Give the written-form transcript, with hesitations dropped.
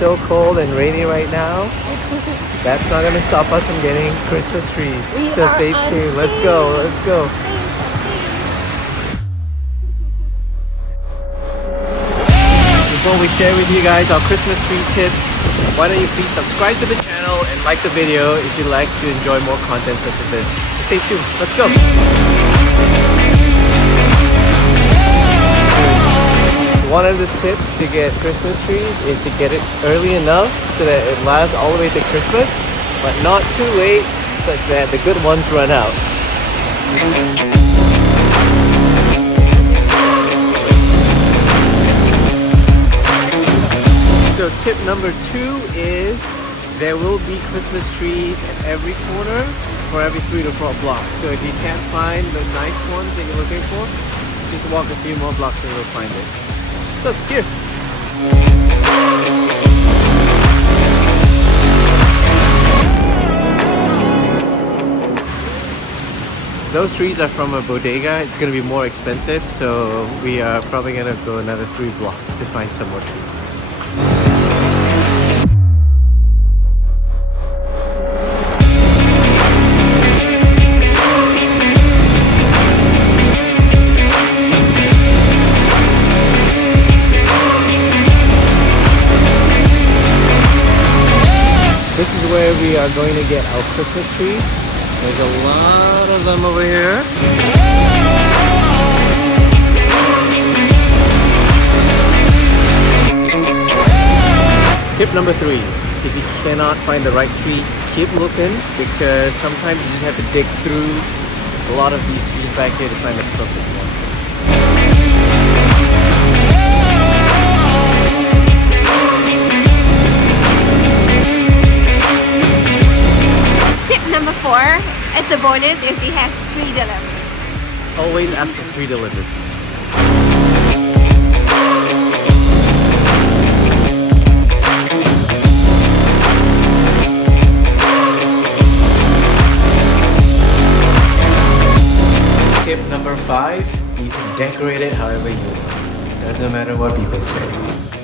so cold and rainy right now, that's not gonna stop us from getting Christmas trees. So stay tuned. Let's go. Let's go. Before we share with you guys our Christmas tree tips, why don't you please subscribe to the channel and like the video if you'd like to enjoy more content such as this. So stay tuned. Let's go. One of the tips to get Christmas trees is to get it early enough so that it lasts all the way to Christmas, but not too late such that the good ones run out. So tip number 2 is there will be Christmas trees at every corner for every 3 to 4 blocks. So if you can't find the nice ones that you're looking for, just walk a few more blocks and you'll find it. Look, here. Those trees are from a bodega. It's going to be more expensive, so we are probably going to go another 3 blocks to find some more trees. This is where we are going to get our Christmas tree. There's a lot of them over here. Tip number 3. If you cannot find the right tree, keep looking, because sometimes you just have to dig through a lot of these trees back here to find the perfect one. Number 4, it's a bonus if we have free delivery. Always ask for free delivery. Tip number 5, you can decorate it however you want. Doesn't matter what people say.